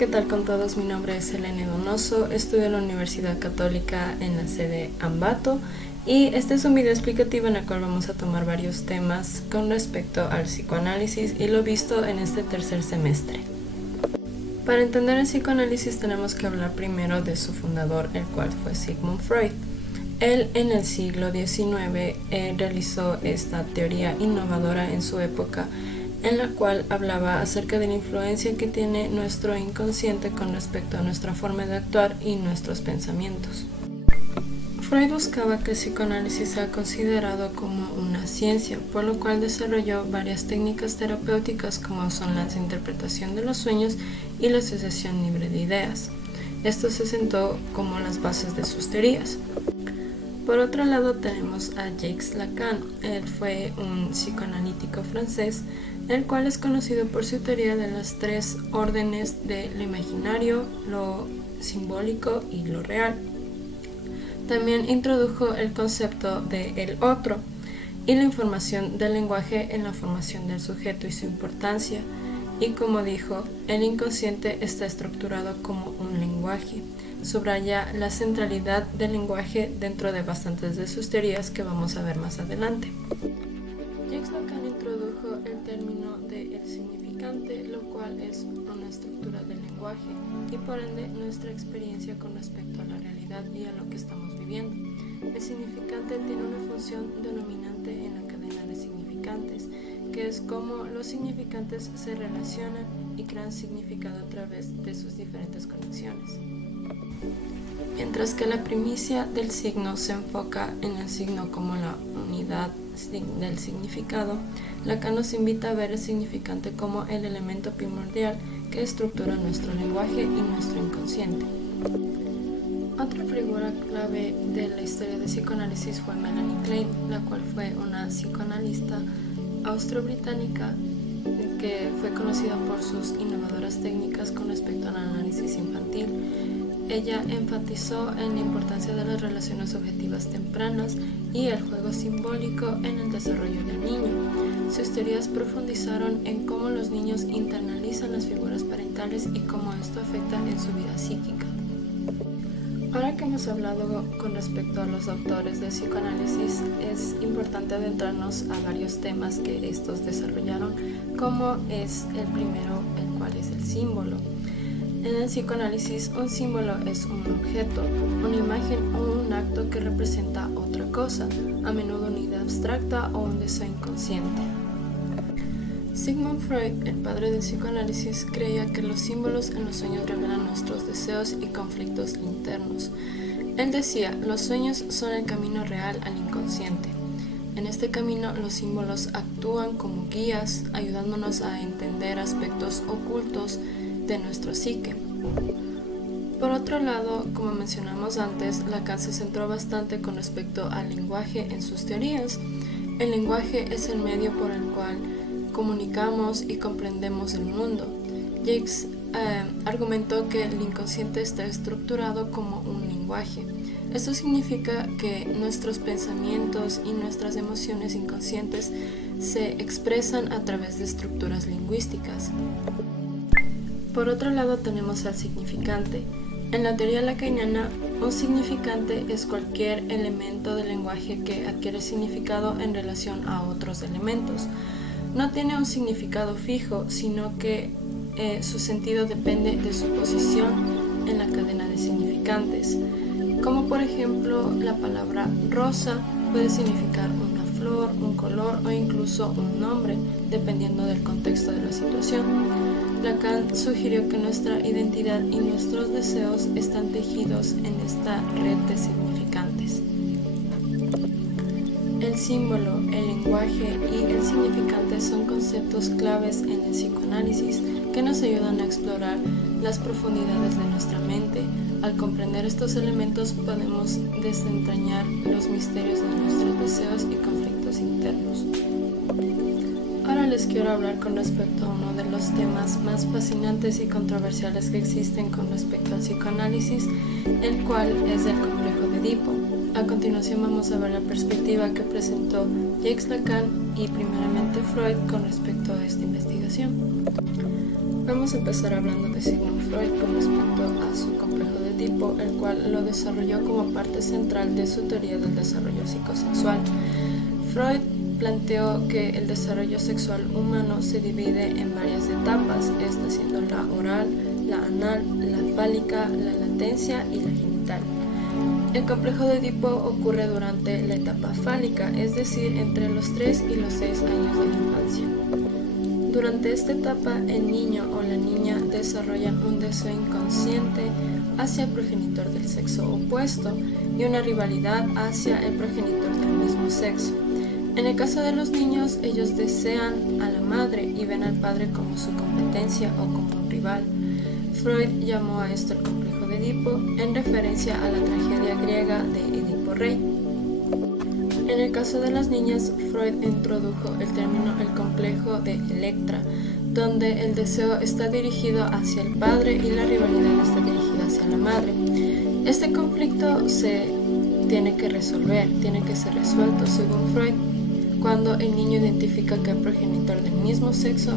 ¿qué tal con todos? Mi nombre es Elena Donoso, estudio en la Universidad Católica en la sede Ambato y este es un video explicativo en el cual vamos a tomar varios temas con respecto al psicoanálisis y lo visto en este tercer semestre. Para entender el psicoanálisis tenemos que hablar primero de su fundador, el cual fue Sigmund Freud. Él en el siglo XIX realizó esta teoría innovadora en su época, en la cual hablaba acerca de la influencia que tiene nuestro inconsciente con respecto a nuestra forma de actuar y nuestros pensamientos. Freud buscaba que el psicoanálisis sea considerado como una ciencia, por lo cual desarrolló varias técnicas terapéuticas como son la interpretación de los sueños y la asociación libre de ideas. Esto se sentó como las bases de sus teorías. Por otro lado tenemos a Jacques Lacan. Él fue un psicoanalítico francés, el cual es conocido por su teoría de las tres órdenes de lo imaginario, lo simbólico y lo real. También introdujo el concepto de el otro y la información del lenguaje en la formación del sujeto y su importancia. Y como dijo, el inconsciente está estructurado como un lenguaje. Subraya la centralidad del lenguaje dentro de bastantes de sus teorías que vamos a ver más adelante. Jacques Lacan introdujo el término de el significante, lo cual es una estructura del lenguaje y por ende nuestra experiencia con respecto a la realidad y a lo que estamos viviendo. El significante tiene una función denominante en la cadena de significantes, que es cómo los significantes se relacionan y crean significado a través de sus diferentes conexiones. Mientras que la primicia del signo se enfoca en el signo como la unidad del significado, Lacan nos invita a ver el significante como el elemento primordial que estructura nuestro lenguaje y nuestro inconsciente. Otra figura clave de la historia del psicoanálisis fue Melanie Klein, la cual fue una psicoanalista austro-británica que fue conocida por sus innovadoras técnicas con respecto al análisis infantil. Ella enfatizó en la importancia de las relaciones objetivas tempranas y el juego simbólico en el desarrollo del niño. Sus teorías profundizaron en cómo los niños internalizan las figuras parentales y cómo esto afecta en su vida psíquica. Ahora que hemos hablado con respecto a los autores del psicoanálisis, es importante adentrarnos a varios temas que estos desarrollaron, como es el primero, el cual es el símbolo. En el psicoanálisis, un símbolo es un objeto, una imagen o un acto que representa otra cosa, a menudo una idea abstracta o un deseo inconsciente. Sigmund Freud, el padre del psicoanálisis, creía que los símbolos en los sueños revelan nuestros deseos y conflictos internos. Él decía, los sueños son el camino real al inconsciente. En este camino, los símbolos actúan como guías, ayudándonos a entender aspectos ocultos de nuestro psique. Por otro lado, como mencionamos antes, Lacan se centró bastante con respecto al lenguaje en sus teorías. El lenguaje es el medio por el cual comunicamos y comprendemos el mundo. Jacques argumentó que el inconsciente está estructurado como un lenguaje. Esto significa que nuestros pensamientos y nuestras emociones inconscientes se expresan a través de estructuras lingüísticas. Por otro lado tenemos al significante. En la teoría lacaniana, un significante es cualquier elemento del lenguaje que adquiere significado en relación a otros elementos. No tiene un significado fijo, sino que su sentido depende de su posición en la cadena de significantes. Como por ejemplo, la palabra rosa puede significar una flor, un color o incluso un nombre, dependiendo del contexto de la situación. Lacan sugirió que nuestra identidad y nuestros deseos están tejidos en esta red de significantes. El símbolo, el lenguaje y el significante son conceptos claves en el psicoanálisis que nos ayudan a explorar las profundidades de nuestra mente. Al comprender estos elementos podemos desentrañar los misterios de nuestros deseos y conflictos internos. Ahora les quiero hablar con respecto a uno de los temas más fascinantes y controversiales que existen con respecto al psicoanálisis, el cual es el complejo de Edipo. A continuación vamos a ver la perspectiva que presentó Jacques Lacan y primeramente Freud con respecto a esta investigación. Vamos a empezar hablando de Sigmund Freud con respecto a su complejo de Edipo, el cual lo desarrolló como parte central de su teoría del desarrollo psicosexual. Freud planteó que el desarrollo sexual humano se divide en varias etapas, esta siendo la oral, la anal, la fálica, la latencia y la genital. El complejo de Edipo ocurre durante la etapa fálica, es decir, entre los 3 y los 6 años de la infancia. Durante esta etapa, el niño o la niña desarrollan un deseo inconsciente hacia el progenitor del sexo opuesto y una rivalidad hacia el progenitor del mismo sexo. En el caso de los niños, ellos desean a la madre y ven al padre como su competencia o como un rival. Freud llamó a esto el complejo de Edipo en referencia a la tragedia griega de Edipo Rey. En el caso de las niñas, Freud introdujo el término el complejo de Electra, donde el deseo está dirigido hacia el padre y la rivalidad está dirigida hacia la madre. Este conflicto se tiene que resolver, tiene que ser resuelto según Freud, cuando el niño identifica que el progenitor del mismo sexo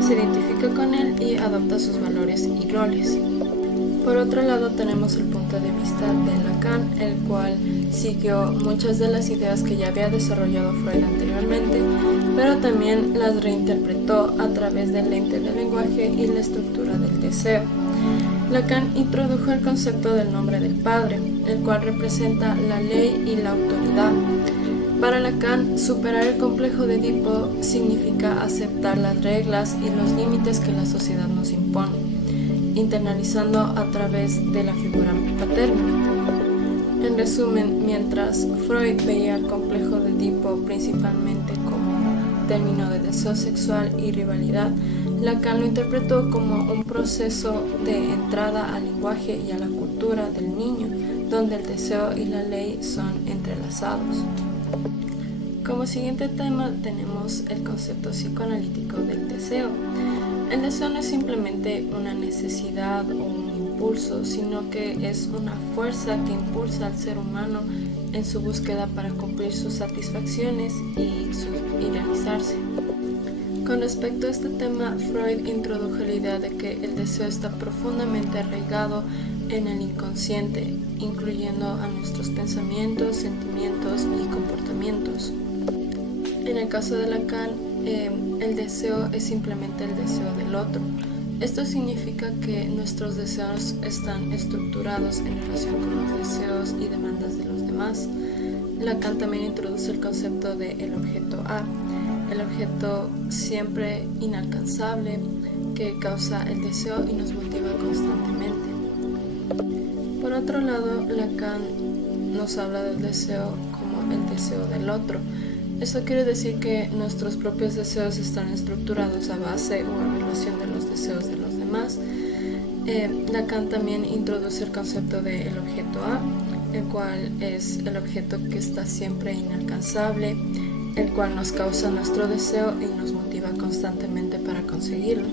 se identifica con él y adopta sus valores y roles. Por otro lado, tenemos el punto de vista de Lacan, el cual siguió muchas de las ideas que ya había desarrollado Freud anteriormente, pero también las reinterpretó a través del lente del lenguaje y la estructura del deseo. Lacan introdujo el concepto del nombre del padre, el cual representa la ley y la autoridad. Para Lacan, superar el complejo de Edipo significa aceptar las reglas y los límites que la sociedad nos impone, internalizando a través de la figura paterna. En resumen, mientras Freud veía el complejo de Edipo principalmente como término de deseo sexual y rivalidad, Lacan lo interpretó como un proceso de entrada al lenguaje y a la cultura del niño, donde el deseo y la ley son entrelazados. Como siguiente tema tenemos el concepto psicoanalítico del deseo. El deseo no es simplemente una necesidad o un impulso, sino que es una fuerza que impulsa al ser humano en su búsqueda para cumplir sus satisfacciones y realizarse. Con respecto a este tema, Freud introdujo la idea de que el deseo está profundamente arraigado en el inconsciente, incluyendo a nuestros pensamientos, sentimientos y comportamientos. En el caso de Lacan, el deseo es simplemente el deseo del otro. Esto significa que nuestros deseos están estructurados en relación con los deseos y demandas de los demás. Lacan también introduce el concepto de el objeto A, el objeto siempre inalcanzable que causa el deseo y nos motiva constantemente. Por otro lado, Lacan nos habla del deseo como el deseo del otro. Esto quiere decir que nuestros propios deseos están estructurados a base o en relación de los deseos de los demás. Lacan también introduce el concepto de el objeto A, el cual es el objeto que está siempre inalcanzable, el cual nos causa nuestro deseo y nos motiva constantemente para conseguirlo.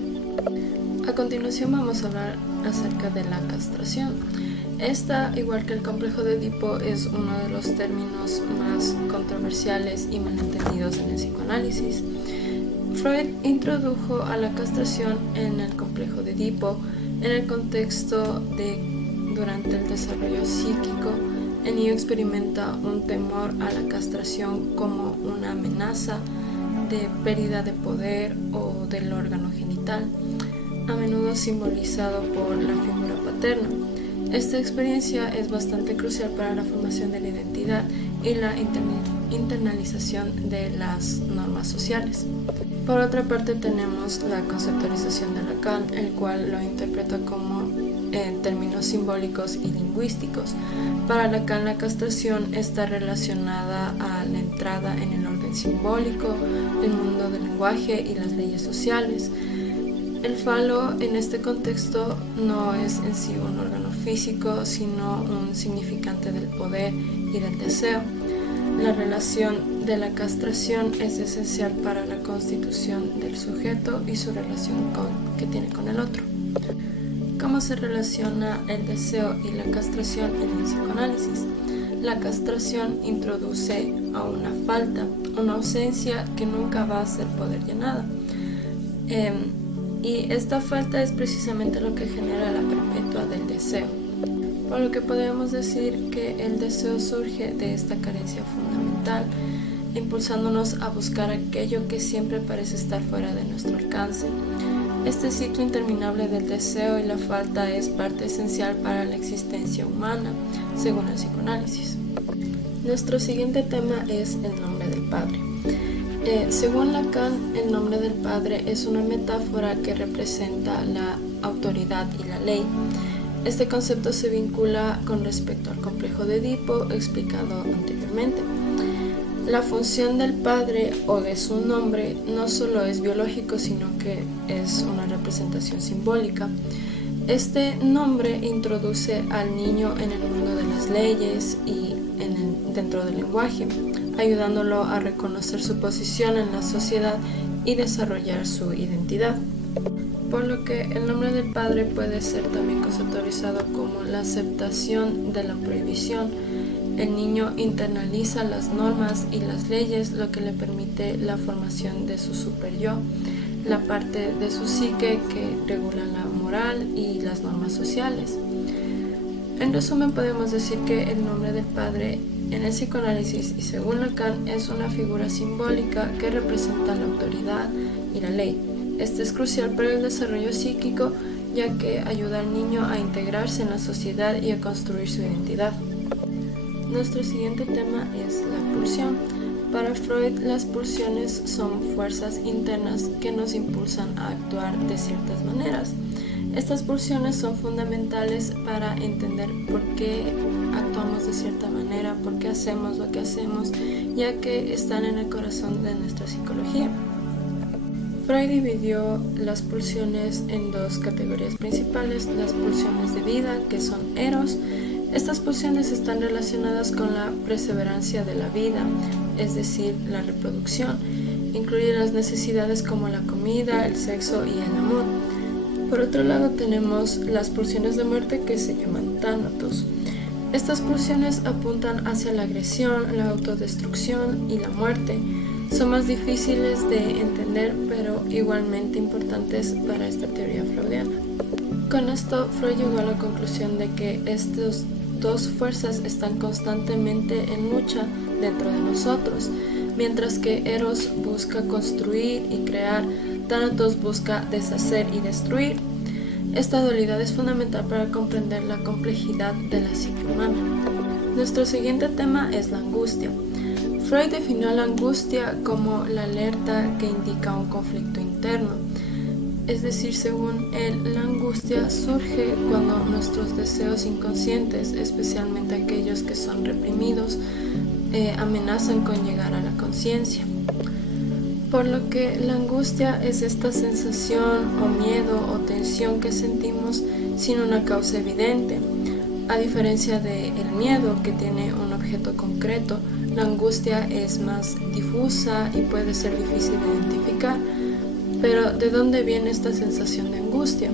A continuación vamos a hablar acerca de la castración. Esta, igual que el complejo de Edipo, es uno de los términos más controversiales y malentendidos en el psicoanálisis. Freud introdujo a la castración en el complejo de Edipo en el contexto de durante el desarrollo psíquico. El niño experimenta un temor a la castración como una amenaza de pérdida de poder o del órgano genital, a menudo simbolizado por la figura paterna. Esta experiencia es bastante crucial para la formación de la identidad y la internalización de las normas sociales. Por otra parte tenemos la conceptualización de Lacan, el cual lo interpreta como en términos simbólicos y lingüísticos. Para Lacan, la castración está relacionada a la entrada en el orden simbólico, el mundo del lenguaje y las leyes sociales. El falo en este contexto no es en sí un órgano físico, sino un significante del poder y del deseo. La relación de la castración es esencial para la constitución del sujeto y su relación que tiene con el otro. ¿Cómo se relaciona el deseo y la castración en el psicoanálisis? La castración introduce a una falta, una ausencia que nunca va a ser poder llenada. Y esta falta es precisamente lo que genera la perpetua del deseo. Por lo que podemos decir que el deseo surge de esta carencia fundamental, impulsándonos a buscar aquello que siempre parece estar fuera de nuestro alcance. Este ciclo interminable del deseo y la falta es parte esencial para la existencia humana, según el psicoanálisis. Nuestro siguiente tema es el nombre del Padre. Según Lacan, el nombre del Padre es una metáfora que representa la autoridad y la ley. Este concepto se vincula con respecto al complejo de Edipo explicado anteriormente. La función del padre o de su nombre no solo es biológico, sino que es una representación simbólica. Este nombre introduce al niño en el mundo de las leyes y dentro del lenguaje, ayudándolo a reconocer su posición en la sociedad y desarrollar su identidad. Por lo que el nombre del padre puede ser también conceptualizado como la aceptación de la prohibición. El niño internaliza las normas y las leyes, lo que le permite la formación de su superyo, la parte de su psique que regula la moral y las normas sociales. En resumen, podemos decir que el nombre del padre en el psicoanálisis y según Lacan es una figura simbólica que representa la autoridad y la ley. Este es crucial para el desarrollo psíquico, ya que ayuda al niño a integrarse en la sociedad y a construir su identidad. Nuestro siguiente tema es la pulsión. Para Freud, las pulsiones son fuerzas internas que nos impulsan a actuar de ciertas maneras. Estas pulsiones son fundamentales para entender por qué actuamos de cierta manera, por qué hacemos lo que hacemos, ya que están en el corazón de nuestra psicología. Freud dividió las pulsiones en dos categorías principales: las pulsiones de vida, que son eros. Estas pulsiones están relacionadas con la perseverancia de la vida, es decir, la reproducción. Incluye las necesidades como la comida, el sexo y el amor. Por otro lado tenemos las pulsiones de muerte, que se llaman tánatos. Estas pulsiones apuntan hacia la agresión, la autodestrucción y la muerte. Son más difíciles de entender, pero igualmente importantes para esta teoría freudiana. Con esto, Freud llegó a la conclusión de que estas dos fuerzas están constantemente en lucha dentro de nosotros. Mientras que Eros busca construir y crear, Tánatos busca deshacer y destruir. Esta dualidad es fundamental para comprender la complejidad de la psique humana. Nuestro siguiente tema es la angustia. Freud definió la angustia como la alerta que indica un conflicto interno. Es decir, según él, la angustia surge cuando nuestros deseos inconscientes, especialmente aquellos que son reprimidos, amenazan con llegar a la conciencia. Por lo que la angustia es esta sensación o miedo o tensión que sentimos sin una causa evidente. A diferencia del miedo, que tiene un objeto concreto, la angustia es más difusa y puede ser difícil de identificar. Pero, ¿de dónde viene esta sensación de angustia?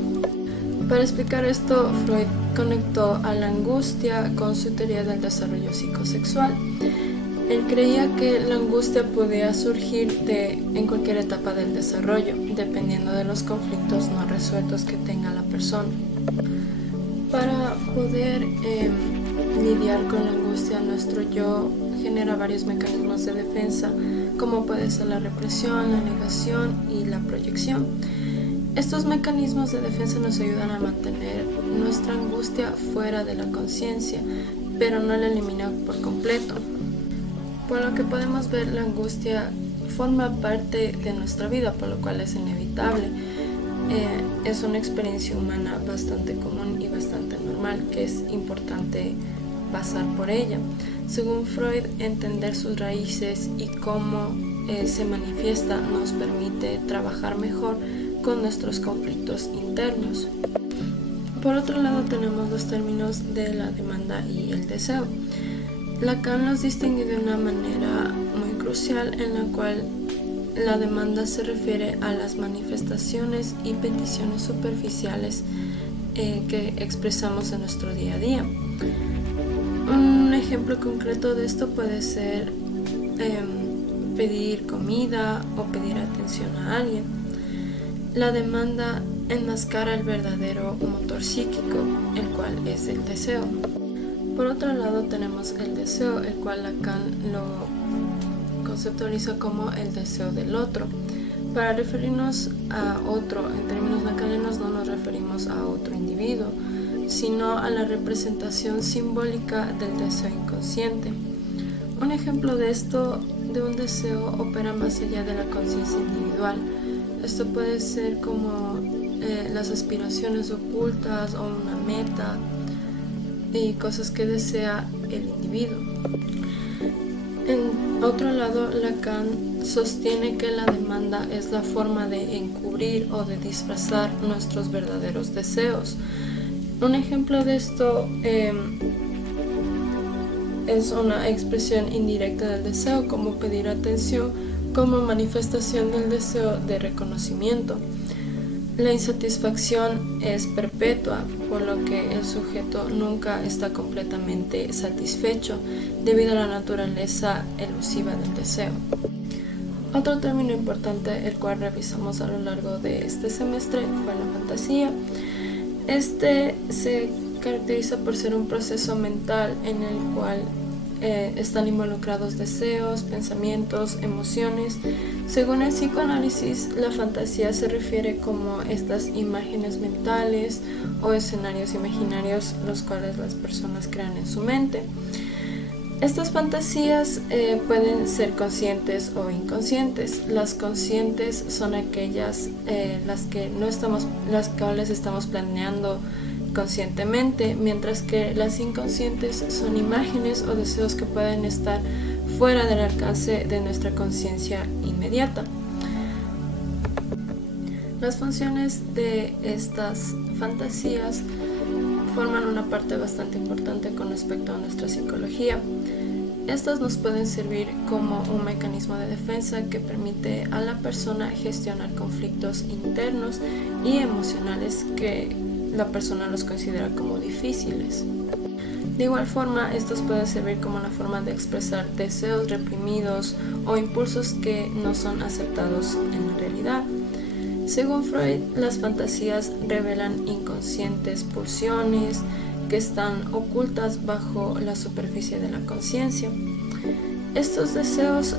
Para explicar esto, Freud conectó a la angustia con su teoría del desarrollo psicosexual. Él creía que la angustia podía surgir en cualquier etapa del desarrollo, dependiendo de los conflictos no resueltos que tenga la persona. Para poder lidiar con la angustia, nuestro yo genera varios mecanismos de defensa, como puede ser la represión, la negación y la proyección. Estos mecanismos de defensa nos ayudan a mantener nuestra angustia fuera de la conciencia, pero no la eliminan por completo. Por lo que podemos ver, la angustia forma parte de nuestra vida, por lo cual es inevitable. Es una experiencia humana bastante común y bastante normal, que es importante pasar por ella. Según Freud, entender sus raíces y cómo se manifiesta nos permite trabajar mejor con nuestros conflictos internos. Por otro lado, tenemos los términos de la demanda y el deseo. Lacan los distingue de una manera muy crucial, en la cual la demanda se refiere a las manifestaciones y peticiones superficiales que expresamos en nuestro día a día. Un ejemplo concreto de esto puede ser pedir comida o pedir atención a alguien. La demanda enmascara el verdadero motor psíquico, el cual es el deseo. Por otro lado tenemos el deseo, el cual Lacan lo conceptualiza como el deseo del otro. Para referirnos a otro, en términos lacanianos no nos referimos a otro individuo, sino a la representación simbólica del deseo inconsciente. Un ejemplo de esto, de un deseo, opera más allá de la conciencia individual. Esto puede ser como las aspiraciones ocultas o una meta y cosas que desea el individuo. En otro lado, Lacan sostiene que la demanda es la forma de encubrir o de disfrazar nuestros verdaderos deseos. Un ejemplo de esto es una expresión indirecta del deseo, como pedir atención, como manifestación del deseo de reconocimiento. La insatisfacción es perpetua, por lo que el sujeto nunca está completamente satisfecho debido a la naturaleza elusiva del deseo. Otro término importante, el cual revisamos a lo largo de este semestre, fue la fantasía. Este se caracteriza por ser un proceso mental en el cual están involucrados deseos, pensamientos, emociones. Según el psicoanálisis, la fantasía se refiere como estas imágenes mentales o escenarios imaginarios los cuales las personas crean en su mente. Estas fantasías pueden ser conscientes o inconscientes. Las conscientes son aquellas las cuales estamos planeando conscientemente, mientras que las inconscientes son imágenes o deseos que pueden estar fuera del alcance de nuestra conciencia inmediata. Las funciones de estas fantasías forman una parte bastante importante con respecto a nuestra psicología. Estas nos pueden servir como un mecanismo de defensa que permite a la persona gestionar conflictos internos y emocionales que la persona los considera como difíciles. De igual forma, estos pueden servir como una forma de expresar deseos reprimidos o impulsos que no son aceptados en la realidad. Según Freud, las fantasías revelan inconscientes pulsiones que están ocultas bajo la superficie de la conciencia. Estos deseos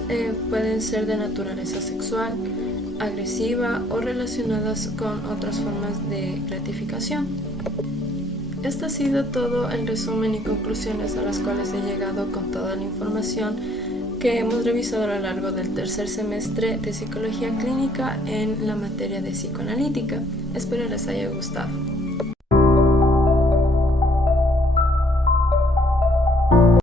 pueden ser de naturaleza sexual, agresiva o relacionadas con otras formas de gratificación. Este ha sido todo el resumen y conclusiones a las cuales he llegado con toda la información que hemos revisado a lo largo del tercer semestre de Psicología Clínica en la materia de psicoanalítica. Espero les haya gustado.